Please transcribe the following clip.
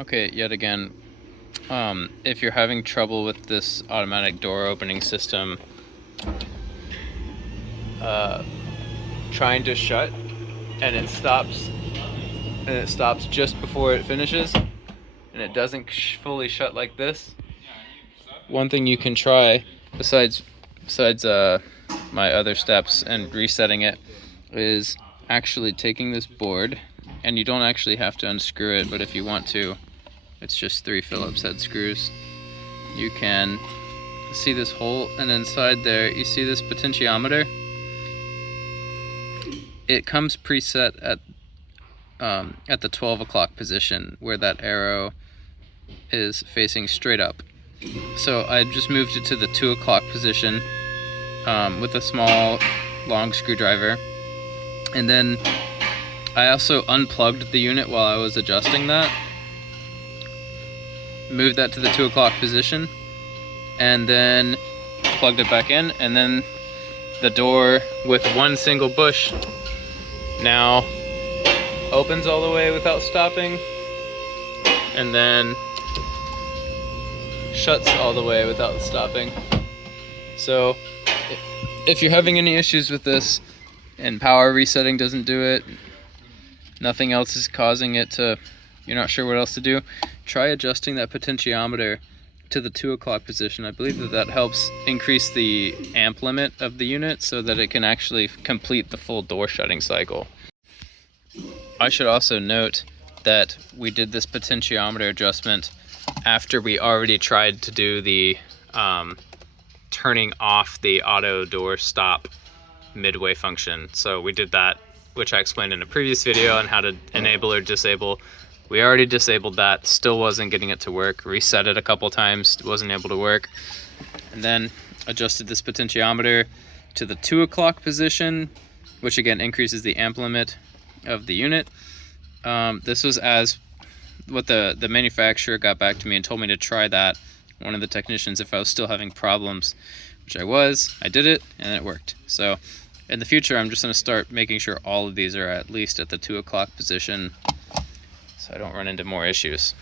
Okay, yet again, if you're having trouble with this automatic door opening system trying to shut and it stops just before it finishes and it doesn't fully shut like this, one thing you can try besides my other steps and resetting it is actually taking this board, and you don't actually have to unscrew it, but if you want to, it's just 3 Phillips head screws. You can see this hole, and inside there you see this potentiometer. It comes preset at the 12 o'clock position where that arrow is facing straight up. So I just moved it to the 2 o'clock position with a small long screwdriver, and then I also unplugged the unit while I was adjusting that, moved that to the 2 o'clock position, and then plugged it back in, and then the door with one single push now opens all the way without stopping, and then shuts all the way without stopping. So if you're having any issues with this and power resetting doesn't do it, nothing else is causing it to, you're not sure what else to do, try adjusting that potentiometer to the 2 o'clock position. I believe that helps increase the amp limit of the unit so that it can actually complete the full door shutting cycle. I should also note that we did this potentiometer adjustment after we already tried to do the turning off the auto door stop midway function. So we did that, which I explained in a previous video on how to enable or disable. We already disabled that, still wasn't getting it to work. Reset it a couple times, wasn't able to work. And then adjusted this potentiometer to the 2 o'clock position, which again increases the amp limit of the unit. This was as what the manufacturer got back to me and told me to try that, one of the technicians, if I was still having problems, which I was. I did it and it worked. So in the future, I'm just going to start making sure all of these are at least at the 2 o'clock position so I don't run into more issues.